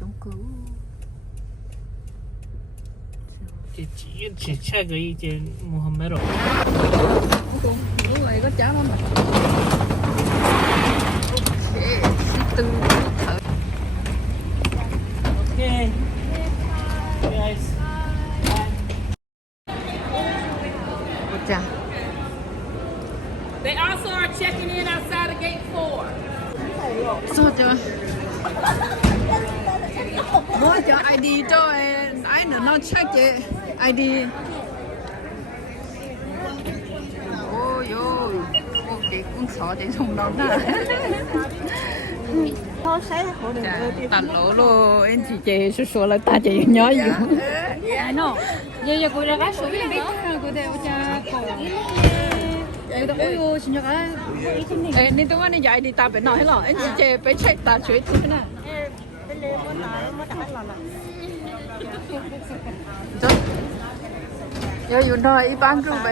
chung cư chỉ chạy cái trên Mohammed rồi. Đúng rồi, có cháo lắm mà. Ok, thứ tư thở. Okay. Guys. Chà. They also are checking in outside of gate 4. Sao chứ? Mua cho ID cho ai nữa nó check chứ ID. Ôi ôi, cái con sò để dùng nó nè. Tàn lỗ luôn, anh chị số là ta chị nhớ gì không? No. Giờ cô ra cái số gì đó. Cô theo cha cổ. Ôi xin chào. Ê, nên tôi nói vậy đi ta phải nói rồi, anh chị phải check ta chuyện thế này. Giờอยู่หน่อยอีบ้านรูเบ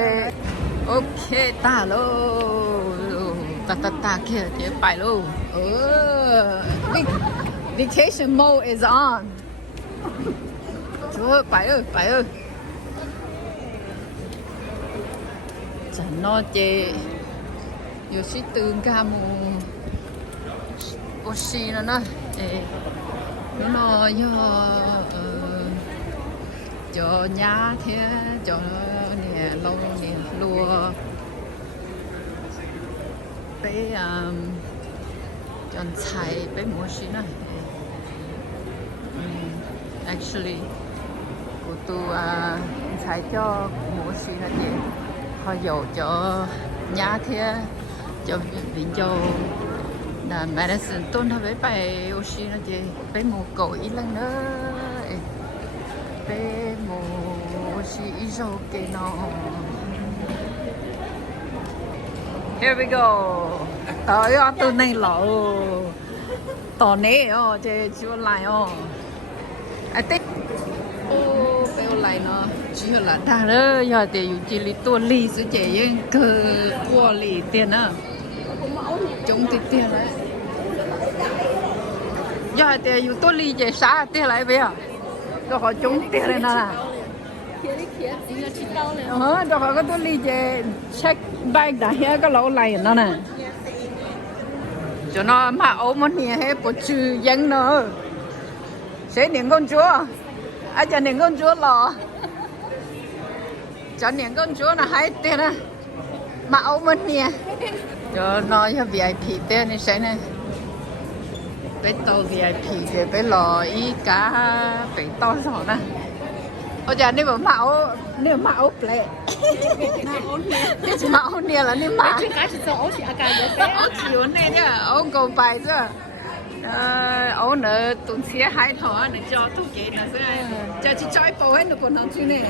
โอเคตาโลตาเขียเดี๋ยวไปโลvacation mode is on ชัวไปจะนอนเจอยู่ชิตื่นกามูโอชินะnó cho nhà thế cho nè lâu nè lùa bé chọn xài bé mua xí nè actually của tôi xài cho mua xí nè chị họ dầu cho nhà thế cho viện cho là medicine tôn thôi bé bài oxy nè chị bé mua cầu ít lần nữa bé mua oxy ít dầu cái nó here we go tới từ này lẩu tỏ nế chị chưa lại I think bé lại nó chưa là đa đó giờ thì chỉ lý tua lì sự chị cơ qua lì tiền á chúng tiền đấy giờ thìอยู่ตัวลีเจซ่าเตี้ยอะไรไปอ่ะเราขอจุ้งเตี้ยเลยนะเราขอก็ตัวลีเจเช็คแบกได้เฮ้ก็เราไหลนั่นน่ะcho nó mà ốm một nè hết bộ trừ dân nữa sẽ niệm con chúa ai cho niệm con chúa lò cho niệm con chúa là hai tiền à mà ốm một nè cho nó cho VIP tiền này sẽ này bé tàu VIP thì bé lò ý cá bé to rồi nè ôi trời nếu mạo plệ mạo nè là nếu mạo ấu này nhá ấu cầu bài chứ ấu nữa tụi xe hai thỏ này cho tụi kế là cho chị chơi bầu hết nó còn không chứ này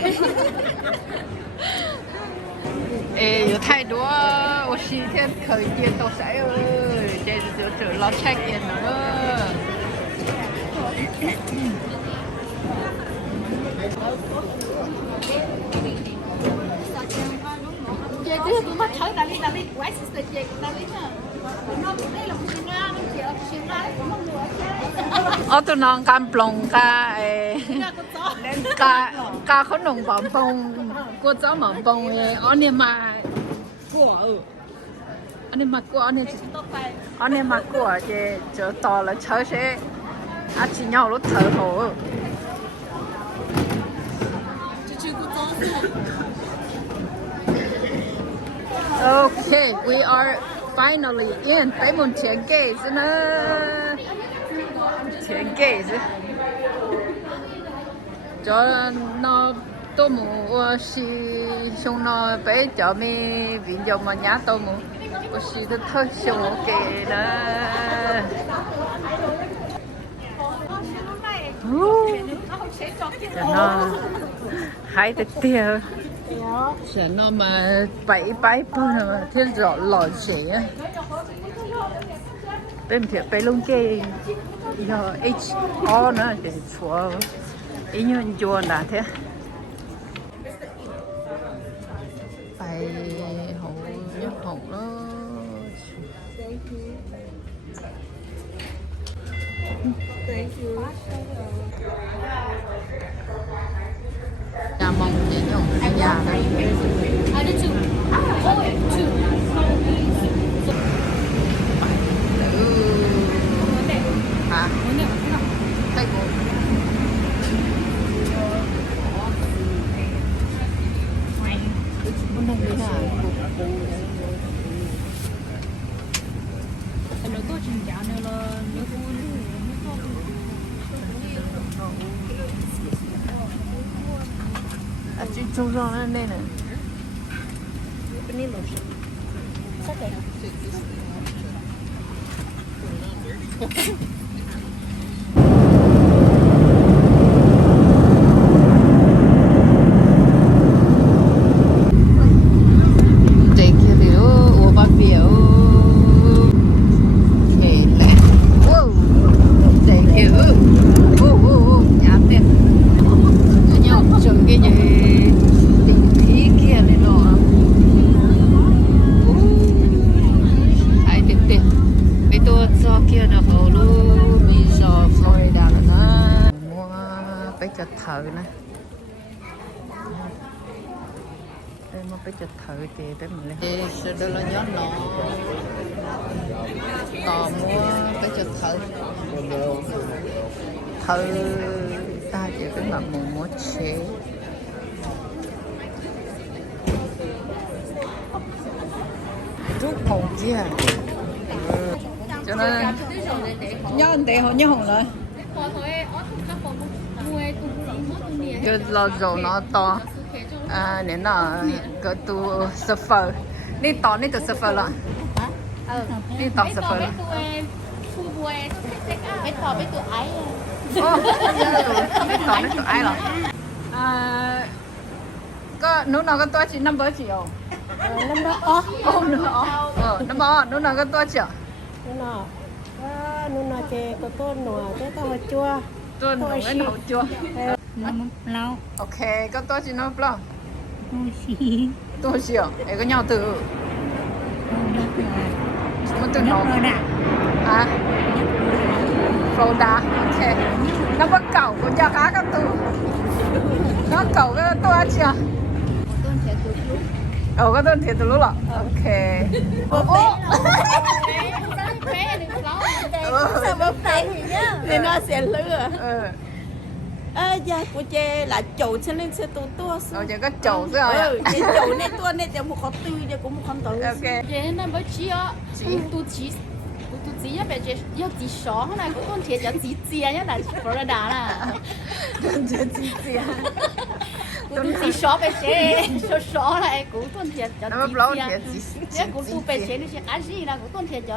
有太多我是天可以见到谁这就老 check in 了Về cái tụi nó thở đại đi quái sự về đại đi nha. Nó đây là một chuyện ra cũng không được. tụi nó cam plong ca khốn nồng bỏng bông cô cháu mà bông anh em mà của anh em mà của chị chỗ to là chơi xe chỉ nhau lúc thở hồ Okay, we are finally in. Tới một tiền gate nữa. Tiền gate. Cho nó tôi mua xí xong nó bé cho mi viện cho mà nhá tôi mua có xí tôi thôi xong ok đó. Cho nó hai cái tiêu. Sẽ nó mà bảy mà thiên rõ lòi xế bên phía bên lông kê giờ HO nữa để chúa ý như chùa đã thế bài hậu nhất hậu đó Thank you. Nhà mong để nhung nhà này. I did two. Oh, wait, two. Hả? Thấy cô. Con đồng ý hả? Nó tôi chỉnh trả nữa là nếu vui À, trông rõ lên đây này. cái này lotion. Chắc rồi. Take your little overview. Okay, left. Whoa. Take you. Nhắm đi. Nhóc chừng cái gì tình khí kia lên đó. Ai tiếp tiếp. Bây tôi cho kia là hầu luôn. Bây giờ Florida là nó mua bây giờ thử nè. Đây mà bây giờ thử thì tới mình lên. Thì sẽ đưa là nhớ nó. Tò mua bây giờ thử. Thử ta chỉ cái mà mua chế. Rút hồng chứ à. Cho nên nhớ để họ nhớ hồng lại. Cái lò dầu nó to. À, nên là cái tu surfer. Đi tỏ đi từ surfer rồi. Đi tỏ surfer. Bé tỏ bé tụi ấy. Đi tỏ đi tụi ai rồi. À, có lúc nào có tôi chỉ năm bữa chỉ không? Năm đó Năm bữa lúc nào có tôi chỉ. nó chè có tôn nọ cái tao hơi chua. Tôi nấu cái nấu chua. Lâu. Ok, có tôi chỉ nấu bao. Không xí. Tôi chỉ à? Để có nhau từ. Một từ nấu. À? Florida, ok. Nó bắt cầu của nhà cá các từ. Nó cầu cái tôi chưa? Tôn chè tụi lúc. Có tên thiệt từ lúc rồi. Ok. Sao bớt tay thì nó sẽ lừa. Dạ, của chị là chủ cho nên sẽ tụi tôi. Chỉ có chậu thôi à? Chị chủ nên tôi nên một khó tư cho cũng một con tử. Ok. Chị nó mới chỉ á. Tụi chị á, bây giờ yêu chị xó này cũng con thiệt cho chị chia nhá là Florida là. Tụi chị xó bây giờ xó lại cũng con thiệt cho Nó chị lâu chia. thiệt Thế cũng tụi bây giờ nó sẽ ăn gì là cũng con thiệt cho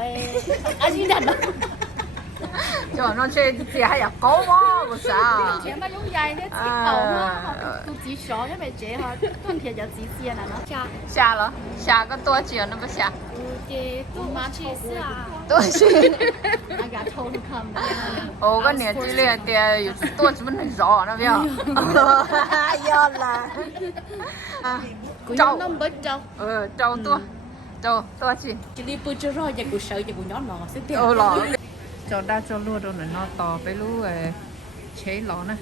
ăn gì đặt. Cho nó chơi thì hay là cố quá của sao? Chị mà giống dài thế chị cầu á, tụi chị xó cái bây giờ họ con thiệt cho chị chia là nó. Xa了，下个多久那么下？chị tụi má chị xưa à. 多久？ I got told to come. 我个年纪了的，有多怎么能绕那边？要了。Trâu. Nó bớt trâu. Trâu tua. Trâu tua chi? Chị đi bơi chơi rồi, giờ cũng sợ, giờ cũng nhón nó. Lọ. Cho đa cho luôn rồi nó to với lú chế lọ nè.